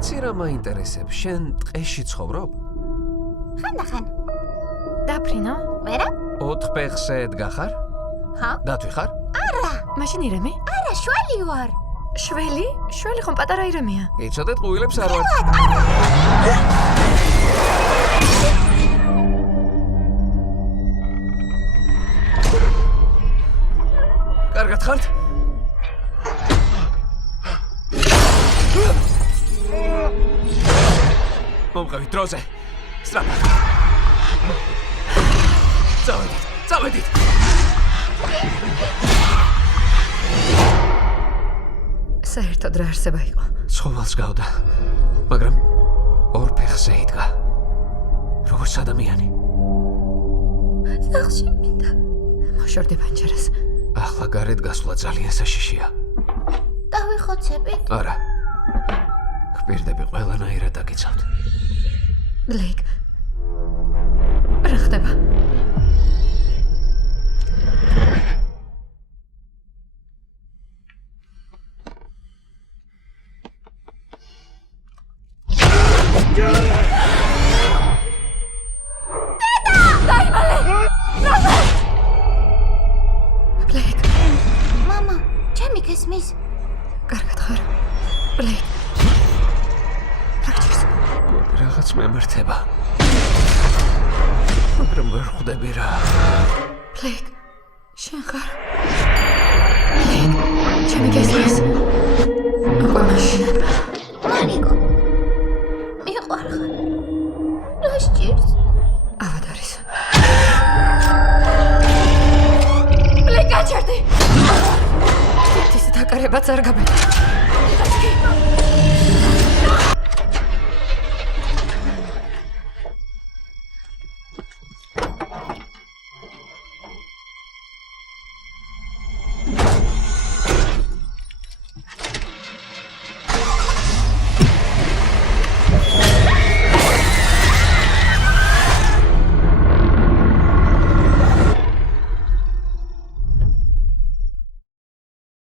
იცი რა მაინტერესებს? შენ ტყეში ცხოვრობ? ხან. დაფრინო? ვერა? 4 ფეხზე დგახარ? ხა? დათვი ხარ? არა. მაშინ ირემი? არა, შველი ვარ. შველი? შველი ხომ პატარა ირემია. იცოდეთ ყუილებს არ ვარ. კარგად ხართ? მომყევით დროზე. სწრაფად. წავედით. საერთოდ რა არსება იყო? ცხოველს გავდა, მაგრამ 2 ფეხზე იდგა. როგორც ადამიანი. სახში მინდა. მოშორდი პანჯერას. ახლა გარეთ გასვლა ძალიან საშიშია. დავიხოცებით? არა. ხპირდები ყველანაირად დაგიცავთ. ბლეიკ. რა ხდება? ბლეიკ. მამა, ჩემი გესმის? კარგად ხარ? ბლეიკ. რა გჭირს? რაღაც მემართება. მაგრამ ვერ ხვდები რა. ბლეიკ. შენ ხარ? ბლეიკ. ჩემი გესმის? უკვე მაშინ. მარიკო. მიყვარხარ. რა სჭირს? ავადარის. ბლეიკ, გაჩერდი! ისეთ აკარებაც არ გაბედა.